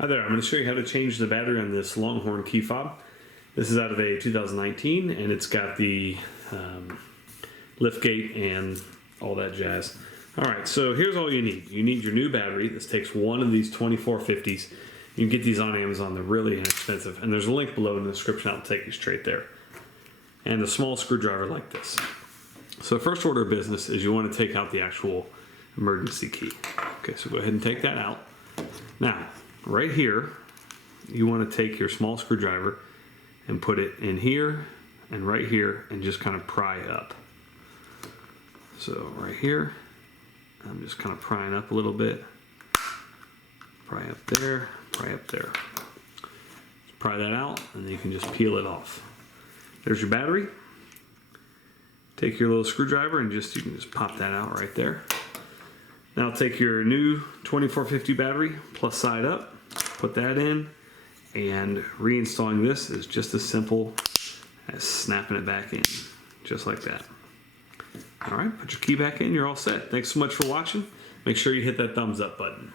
Hi there, I'm going to show you how to change the battery on this Longhorn key fob. This is out of a 2019 and it's got the lift gate and all that jazz. Alright, so here's all you need. You need your new battery. This takes one of these 2450s. You can get these on Amazon, they're really inexpensive. And there's a link below in the description, I'll take you straight there. And a small screwdriver like this. So first order of business is you want to take out the actual emergency key. Okay, so go ahead and take that out. Now, right here, you want to take your small screwdriver and put it in here and right here and just kind of pry up. So right here, I'm just kind of prying up a little bit. Pry up there, pry up there. Just pry that out and then you can just peel it off. There's your battery. Take your little screwdriver and you can just pop that out right there. Now take your new 2450 battery plus side up, put that in, and reinstalling this is just as simple as snapping it back in, just like that. All right, put your key back in, you're all set. Thanks so much for watching. Make sure you hit that thumbs up button.